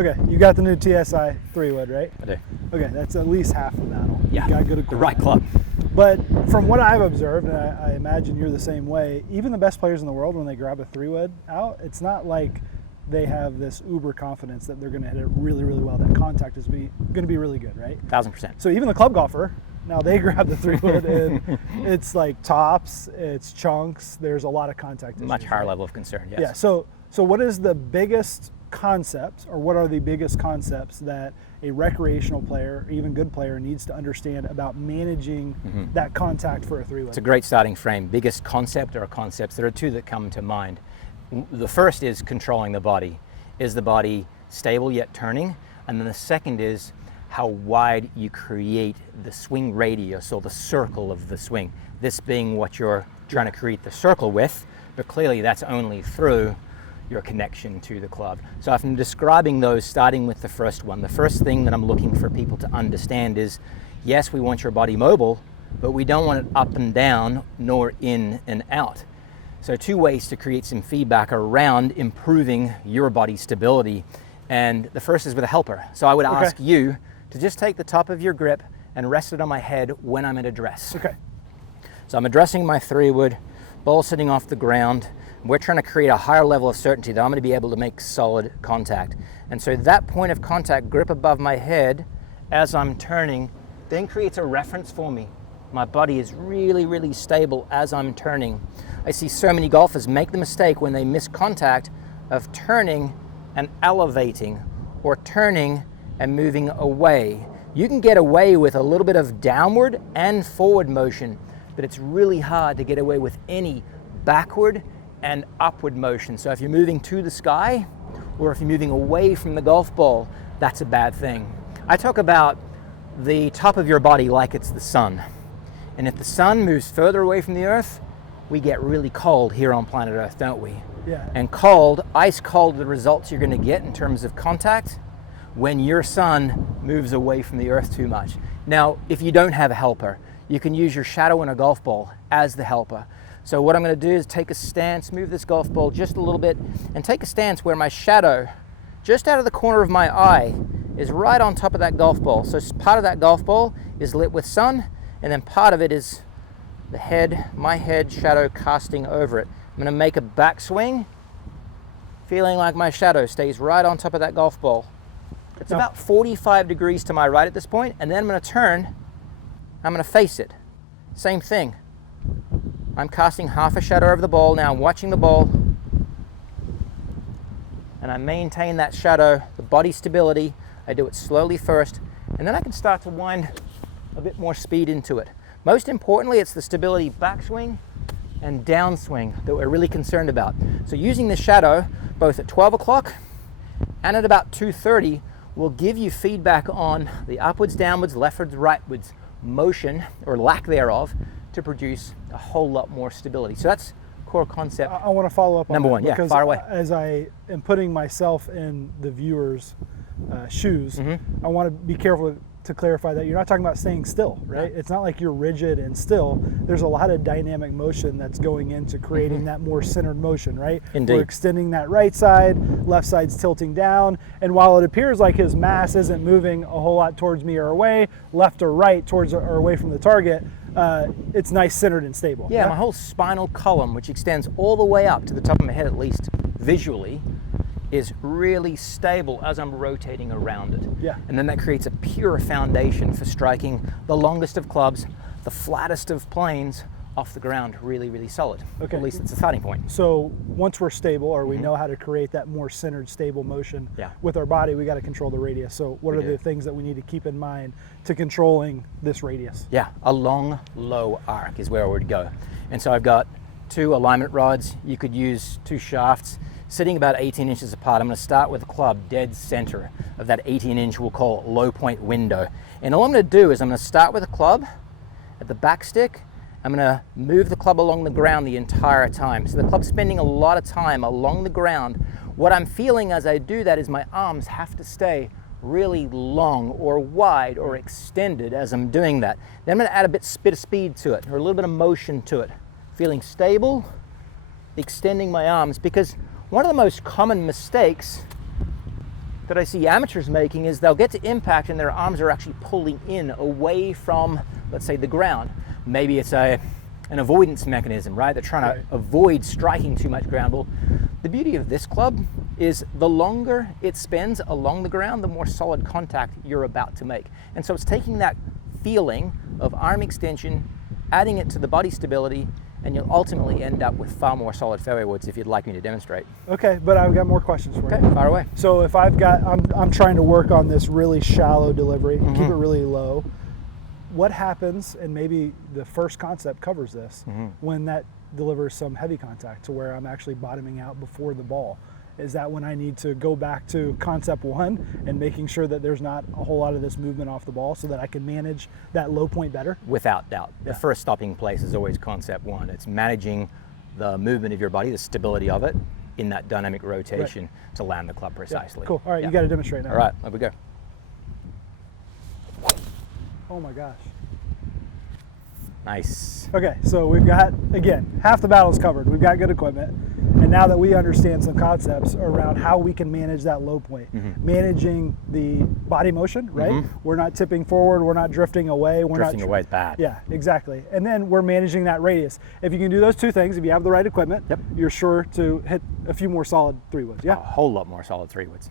Okay, you got the new TSI 3-wood, right? I do. Okay, that's at least half the battle. Yeah, You got good equipment. the right club. But from what I've observed, and I imagine you're the same way, even the best players in the world, when they grab a 3-wood out, it's not like they have this uber confidence that they're going to hit it really, really well. That contact is going to be really good, right? 1000%. So even the club golfer, now they grab the 3-wood and it's like tops, it's chunks, there's a lot of contact issues, Much higher right? level of concern, yes. Yeah, so what is the biggest concept, or what are the biggest concepts that a recreational player, or even good player, needs to understand about managing that contact for a 3-wood? It's a great starting frame. Biggest concept or concepts, there are two that come to mind. The first is controlling the body. Is the body stable yet turning? And then the second is how wide you create the swing radius, or the circle of the swing. This being what you're trying to create the circle with, but clearly that's only through your connection to the club. So if I'm describing those, starting with the first one, the first thing that I'm looking for people to understand is, yes, we want your body mobile, but we don't want it up and down, nor in and out. So two ways to create some feedback around improving your body stability. And the first is with a helper. So I would ask you to just take the top of your grip and rest it on my head when I'm at address. Okay. So I'm addressing my 3-wood, ball sitting off the ground. We're trying to create a higher level of certainty that I'm going to be able to make solid contact. And so that point of contact, grip above my head as I'm turning, then creates a reference for me. My body is really, really stable as I'm turning. I see so many golfers make the mistake when they miss contact of turning and elevating, or turning and moving away. You can get away with a little bit of downward and forward motion, but it's really hard to get away with any backward and upward motion. So if you're moving to the sky, or if you're moving away from the golf ball, that's a bad thing. I talk about the top of your body like it's the sun. And if the sun moves further away from the earth, we get really cold here on planet Earth, don't we? Yeah. And cold, ice cold, the results you're going to get in terms of contact when your sun moves away from the earth too much. Now, if you don't have a helper, you can use your shadow in a golf ball as the helper. So what I'm going to do is take a stance, move this golf ball just a little bit, and take a stance where my shadow, just out of the corner of my eye, is right on top of that golf ball. So part of that golf ball is lit with sun, and then part of it is the head, my head shadow casting over it. I'm going to make a backswing, feeling like my shadow stays right on top of that golf ball. It's about 45 degrees to my right at this point, and then I'm going to turn, I'm going to face it. Same thing. I'm casting half a shadow over the ball. Now I'm watching the ball, and I maintain that shadow, the body stability. I do it slowly first, and then I can start to wind a bit more speed into it. Most importantly, it's the stability backswing and downswing that we're really concerned about. So using the shadow, both at 12 o'clock and at about 2:30, will give you feedback on the upwards, downwards, leftwards, rightwards motion, or lack thereof, to produce a whole lot more stability. So that's core concept. I want to follow up on Number that one, yeah, because fire away. as I am putting myself in the viewer's shoes, I want to be careful to clarify that you're not talking about staying still, right? It's not like you're rigid and still. There's a lot of dynamic motion that's going into creating that more centered motion, right? Indeed. We're extending that right side, left side's tilting down, and while it appears like his mass isn't moving a whole lot towards me or away, left or right towards or away from the target, it's nice, centered, and stable. Yeah, my whole spinal column, which extends all the way up to the top of my head, at least visually, is really stable as I'm rotating around it. Yeah. And then that creates a pure foundation for striking the longest of clubs, the flattest of planes off the ground, really, really solid. Okay. At least it's a starting point. So once we're stable, or we know how to create that more centered, stable motion with our body, we got to control the radius. So what are the things that we need to keep in mind to controlling this radius? Yeah, a long, low arc is where I would go. And so I've got 2 alignment rods. You could use 2 shafts sitting about 18 inches apart. I'm going to start with the club dead center of that 18-inch, we'll call it low point window. And all I'm going to do is I'm going to start with the club at the back stick. I'm going to move the club along the ground the entire time. So the club's spending a lot of time along the ground. What I'm feeling as I do that is my arms have to stay really long or wide or extended as I'm doing that. Then I'm going to add a bit of speed to it, or a little bit of motion to it. Feeling stable, extending my arms, because one of the most common mistakes that I see amateurs making is they'll get to impact and their arms are actually pulling in away from, let's say, the ground. Maybe it's an avoidance mechanism, right? They're trying to avoid striking too much ground. Well, the beauty of this club is the longer it spends along the ground, the more solid contact you're about to make. And so it's taking that feeling of arm extension, adding it to the body stability, and you'll ultimately end up with far more solid fairway woods if you'd like me to demonstrate. Okay, but I've got more questions for you. Okay, fire away. So if I'm trying to work on this really shallow delivery, keep it really low. What happens, and maybe the first concept covers this, when that delivers some heavy contact to where I'm actually bottoming out before the ball? Is that when I need to go back to concept 1 and making sure that there's not a whole lot of this movement off the ball so that I can manage that low point better? Without doubt. The first stopping place is always concept 1. It's managing the movement of your body, the stability of it, in that dynamic rotation to land the club precisely. Yeah, cool. All right, you got to demonstrate now. All right, there we go. Oh my gosh. Nice. Okay, so we've got, again, half the battle's covered. We've got good equipment. And now that we understand some concepts around how we can manage that low point, managing the body motion, right? We're not tipping forward, we're not drifting away. Drifting away is bad. Yeah, exactly. And then we're managing that radius. If you can do those two things, if you have the right equipment, you're sure to hit a few more solid 3-woods, yeah? A whole lot more solid 3-woods.